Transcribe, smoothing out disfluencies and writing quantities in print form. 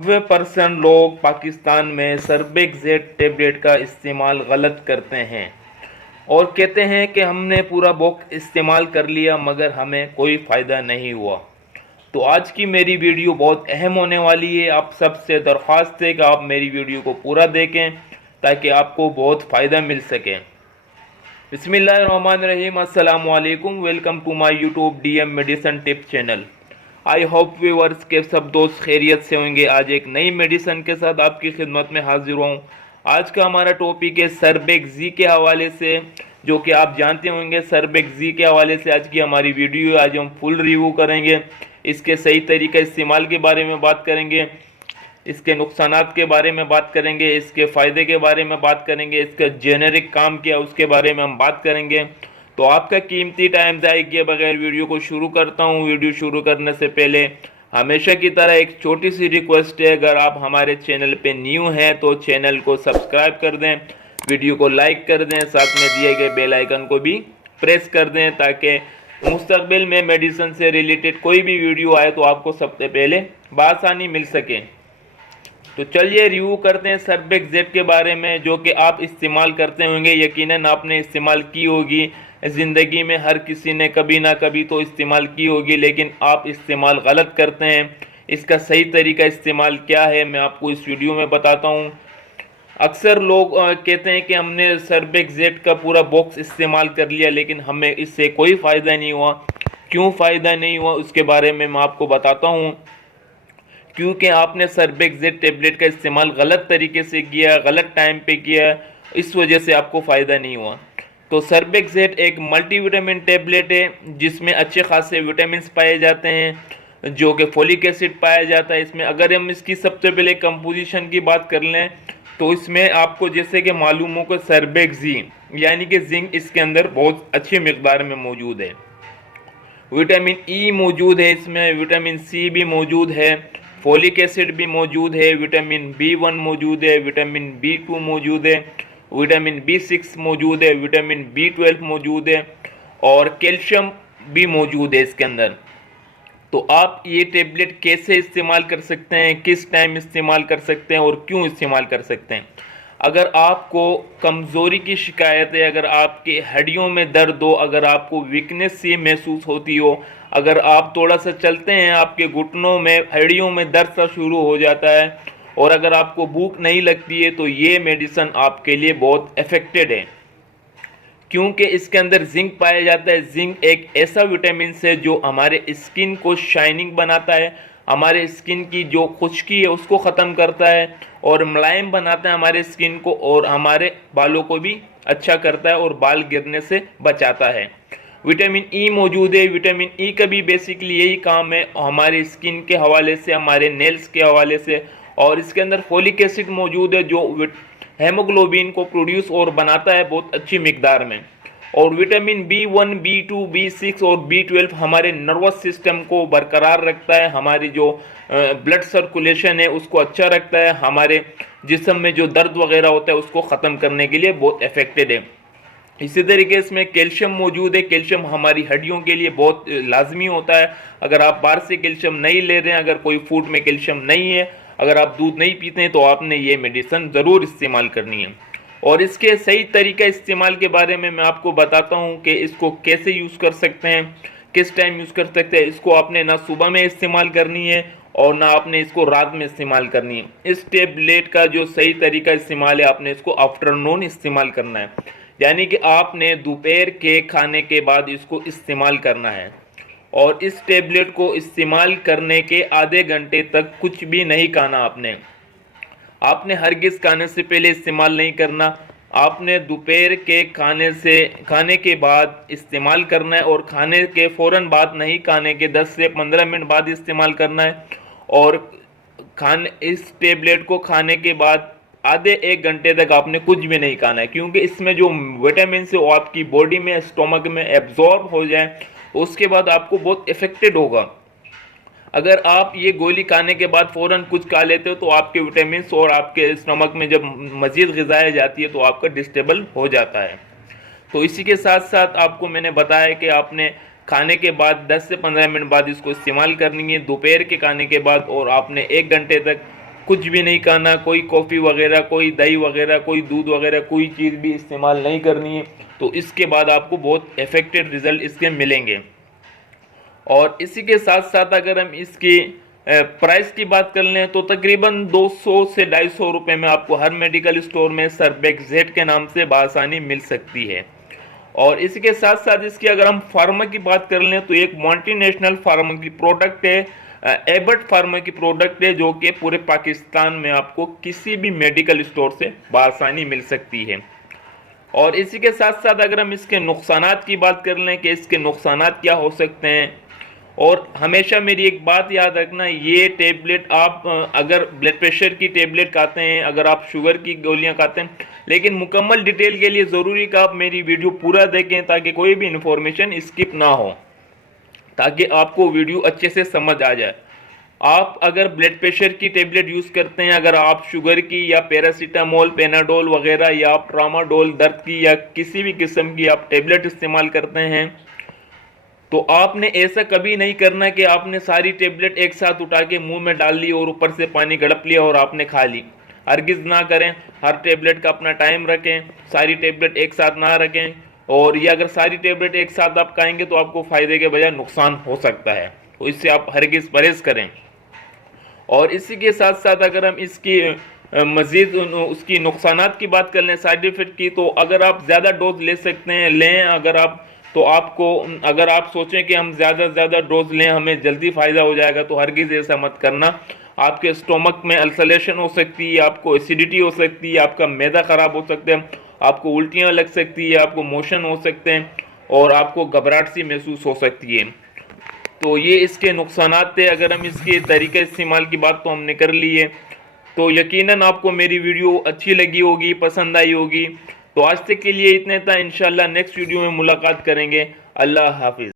90% लोग पाकिस्तान में सर्बेक्सेट टेबलेट का इस्तेमाल गलत करते हैं और कहते हैं कि हमने पूरा बॉक्स इस्तेमाल कर लिया मगर हमें कोई फ़ायदा नहीं हुआ। तो आज की मेरी वीडियो बहुत अहम होने वाली है। आप सबसे दरख्वास्त है कि आप मेरी वीडियो को पूरा देखें ताकि आपको बहुत फ़ायदा मिल सके। बिस्मिल्लाहिर्रहमानिर्रहीम, अस्सलाम वालेकुम। Welcome to my YouTube DM medicine tip channel. I hope viewers के सब दोस्त खैरियत से होंगे। आज एक नई मेडिसिन के साथ आपकी खिदमत में हाजिर हूँ। आज का हमारा टॉपिक है सर्बेक्सी के हवाले से, जो कि आप जानते होंगे। सर्बेक्सी के हवाले से आज की हमारी वीडियो आज हम फुल रिव्यू करेंगे। इसके सही तरीका इस्तेमाल के बारे में बात करेंगे, इसके नुकसानात के बारे में बात करेंगे, इसके फ़ायदे के बारे में बात करेंगे, इसका जेनेरिक काम क्या उसके बारे में हम बात करेंगे। तो आपका कीमती टाइम ज़ाया किए बगैर वीडियो को शुरू करता हूं। वीडियो शुरू करने से पहले हमेशा की तरह एक छोटी सी रिक्वेस्ट है, अगर आप हमारे चैनल पे न्यू हैं तो चैनल को सब्सक्राइब कर दें, वीडियो को लाइक कर दें, साथ में दिए गए बेल आइकन को भी प्रेस कर दें ताकि मुस्तकबिल में मेडिसिन से रिलेटेड कोई भी वीडियो आए तो आपको सबसे पहले बआसानी मिल सके। तो चलिए रिव्यू करते हैं सर्बेक्सेट के बारे में, जो कि आप इस्तेमाल करते होंगे। यकीनन आपने इस्तेमाल की होगी ज़िंदगी में, हर किसी ने कभी ना कभी तो इस्तेमाल की होगी, लेकिन आप इस्तेमाल गलत करते हैं। इसका सही तरीका इस्तेमाल क्या है मैं आपको इस वीडियो में बताता हूँ। अक्सर लोग कहते हैं कि हमने सर्बेक्सेट का पूरा बॉक्स इस्तेमाल कर लिया लेकिन हमें इससे कोई फ़ायदा नहीं हुआ। क्यों फ़ायदा नहीं हुआ उसके बारे में मैं आपको बताता हूँ। क्योंकि आपने सर्बेक्सेट टेबलेट का इस्तेमाल गलत तरीके से किया, गलत टाइम पे किया, इस वजह से आपको फ़ायदा नहीं हुआ। तो सर्बेक्सेट एक मल्टीविटामिन टेबलेट है जिसमें अच्छे खासे विटामिन पाए जाते हैं, जो कि फोलिक एसिड पाया जाता है इसमें। अगर हम इसकी सबसे पहले कंपोजिशन की बात कर लें तो इसमें आपको जैसे कि मालूम हो कि सर्बेक्सी यानी कि जिंक इसके अंदर बहुत अच्छी मिकदार में मौजूद है। विटामिन ई मौजूद है इसमें, विटामिन सी भी मौजूद है, फोलिक एसिड भी मौजूद है, विटामिन B1 मौजूद है, विटामिन B2 मौजूद है, विटामिन B6 मौजूद है, विटामिन B12 मौजूद है और कैल्शियम भी मौजूद है इसके अंदर। तो आप ये टेबलेट कैसे इस्तेमाल कर सकते हैं, किस टाइम इस्तेमाल कर सकते हैं और क्यों इस्तेमाल कर सकते हैं। अगर आपको कमज़ोरी की शिकायत है, अगर आपके हड्डियों में दर्द हो, अगर आपको वीकनेस सी महसूस होती हो, अगर आप थोड़ा सा चलते हैं आपके घुटनों में हड्डियों में दर्द सा शुरू हो जाता है और अगर आपको भूख नहीं लगती है तो ये मेडिसिन आपके लिए बहुत इफ़ेक्टेड है। क्योंकि इसके अंदर जिंक पाया जाता है। जिंक एक ऐसा विटामिन है जो हमारे स्किन को शाइनिंग बनाता है, हमारे स्किन की जो खुश्की है उसको ख़त्म करता है और मुलायम बनाता है हमारे स्किन को, और हमारे बालों को भी अच्छा करता है और बाल गिरने से बचाता है। विटामिन ई मौजूद है। विटामिन ई का भी बेसिकली यही काम है हमारे स्किन के हवाले से, हमारे नेल्स के हवाले से। और इसके अंदर फोलिक एसिड मौजूद है जो हेमोग्लोबिन को प्रोड्यूस और बनाता है बहुत अच्छी मिकदार में। और विटामिन B1, B2, B6 और B12 हमारे नर्वस सिस्टम को बरकरार रखता है, हमारी जो ब्लड सर्कुलेशन है उसको अच्छा रखता है, हमारे जिस्म में जो दर्द वगैरह होता है उसको ख़त्म करने के लिए बहुत इफेक्टेड है। इसी तरीके इसमें कैल्शियम मौजूद है। कैल्शियम हमारी हड्डियों के लिए बहुत लाजमी होता है। अगर आप बाहर से कैल्शियम नहीं ले रहे हैं, अगर कोई फूड में कैल्शियम नहीं है, अगर आप दूध नहीं पीते हैं तो आपने ये मेडिसिन ज़रूर इस्तेमाल करनी है। और इसके सही तरीका इस्तेमाल के बारे में मैं आपको बताता हूँ कि इसको कैसे यूज़ कर सकते हैं, किस टाइम यूज़ कर सकते हैं। इसको आपने ना सुबह में इस्तेमाल करनी है और ना आपने इसको रात में इस्तेमाल करनी है। इस टेबलेट का जो सही तरीका इस्तेमाल है, आपने इसको आफ्टरनून इस्तेमाल करना है, यानी कि आपने दोपहर के खाने के बाद इसको इस्तेमाल करना है। और इस टेबलेट को इस्तेमाल करने के आधे घंटे तक कुछ भी नहीं खाना आपने हरगिज़ खाने से पहले इस्तेमाल नहीं करना। आपने दोपहर के खाने के बाद इस्तेमाल करना है और खाने के फ़ौरन बाद नहीं, खाने के 10 से 15 मिनट बाद इस्तेमाल करना है। और इस टेबलेट को खाने के बाद आधे 1 घंटे तक आपने कुछ भी नहीं खाना है, क्योंकि इसमें जो विटामिन है वो आपकी बॉडी में, स्टोमक में एब्जॉर्ब हो जाए, उसके बाद आपको बहुत इफेक्टेड होगा। अगर आप ये गोली खाने के बाद फ़ौरन कुछ खा लेते हो तो आपके विटामिन और आपके स्टमक में जब मज़ीद ग़िज़ाएँ जाती है तो आपका डिस्टेबल हो जाता है। तो इसी के साथ साथ आपको मैंने बताया कि आपने खाने के बाद 10 से 15 मिनट बाद इसको इस्तेमाल करनी है, दोपहर के खाने के बाद, और आपने 1 घंटे तक कुछ भी नहीं खाना, कोई कॉफ़ी वगैरह, कोई दही वगैरह, कोई दूध वगैरह, कोई चीज़ भी इस्तेमाल नहीं करनी है। तो इसके बाद आपको बहुत इफ़ेक्टिव रिज़ल्ट इसके मिलेंगे। और इसी के साथ साथ अगर हम इसकी प्राइस की बात कर लें तो तकरीबन 200 से 250 रुपये में आपको हर मेडिकल स्टोर में सर्बेक्सेट के नाम से बआसानी मिल सकती है। और इसी के साथ साथ इसकी अगर हम फार्मा की बात कर लें तो एक मल्टीनेशनल फार्मा की प्रोडक्ट है, एबट फार्मा की प्रोडक्ट है, जो कि पूरे पाकिस्तान में आपको किसी भी मेडिकल स्टोर से बआसानी मिल सकती है। और इसी के साथ साथ अगर हम इसके नुकसानात की बात कर लें कि इसके नुकसानात क्या हो सकते हैं, और हमेशा मेरी एक बात याद रखना, ये टेबलेट आप अगर ब्लड प्रेशर की टेबलेट खाते हैं, अगर आप शुगर की गोलियां खाते हैं, लेकिन मुकम्मल डिटेल के लिए ज़रूरी कि आप मेरी वीडियो पूरा देखें ताकि कोई भी इन्फॉर्मेशन स्किप ना हो, ताकि आपको वीडियो अच्छे से समझ आ जाए। आप अगर ब्लड प्रेशर की टेबलेट यूज़ करते हैं, अगर आप शुगर की या पैरासीटामोल, पेनाडोल वगैरह, या आप ट्रामाडोल दर्द की या किसी भी किस्म की आप टेबलेट इस्तेमाल करते हैं, तो आपने ऐसा कभी नहीं करना कि आपने सारी टेबलेट एक साथ उठा के मुंह में डाल ली और ऊपर से पानी गड़प लिया और आपने खा ली। हरगिज़ ना करें। हर टेबलेट का अपना टाइम रखें, सारी टेबलेट एक साथ ना रखें। और ये अगर सारी टेबलेट एक साथ आप खाएंगे तो आपको फ़ायदे के बजाय नुकसान हो सकता है, तो इससे आप हरगिज़ परहेज़ करें। और इसी के साथ साथ अगर हम इसकी मज़ीद उसकी नुकसानात की बात कर लें, साइड इफ़ेक्ट की, तो अगर आप ज़्यादा डोज ले सकते हैं, लें अगर आप, तो आपको, अगर आप सोचें कि हम ज़्यादा से ज़्यादा डोज लें, हमें जल्दी फ़ायदा हो जाएगा, तो हरगिज़ ऐसा मत करना। आपके स्टोमक में अल्सरेशन हो सकती है, आपको एसिडिटी हो सकती है, आपका मैदा ख़राब हो सकता है, आपको उल्टियाँ लग सकती है, आपको मोशन हो सकते हैं, और आपको घबराहट सी महसूस हो सकती है। तो ये इसके नुकसानात थे। अगर हम इसके तरीके इस्तेमाल की बात तो हमने कर ली है, तो यकीनन आपको मेरी वीडियो अच्छी लगी होगी, पसंद आई होगी। तो आज तक के लिए इतने था। इंशाल्लाह नेक्स्ट वीडियो में मुलाकात करेंगे। अल्लाह हाफिज़।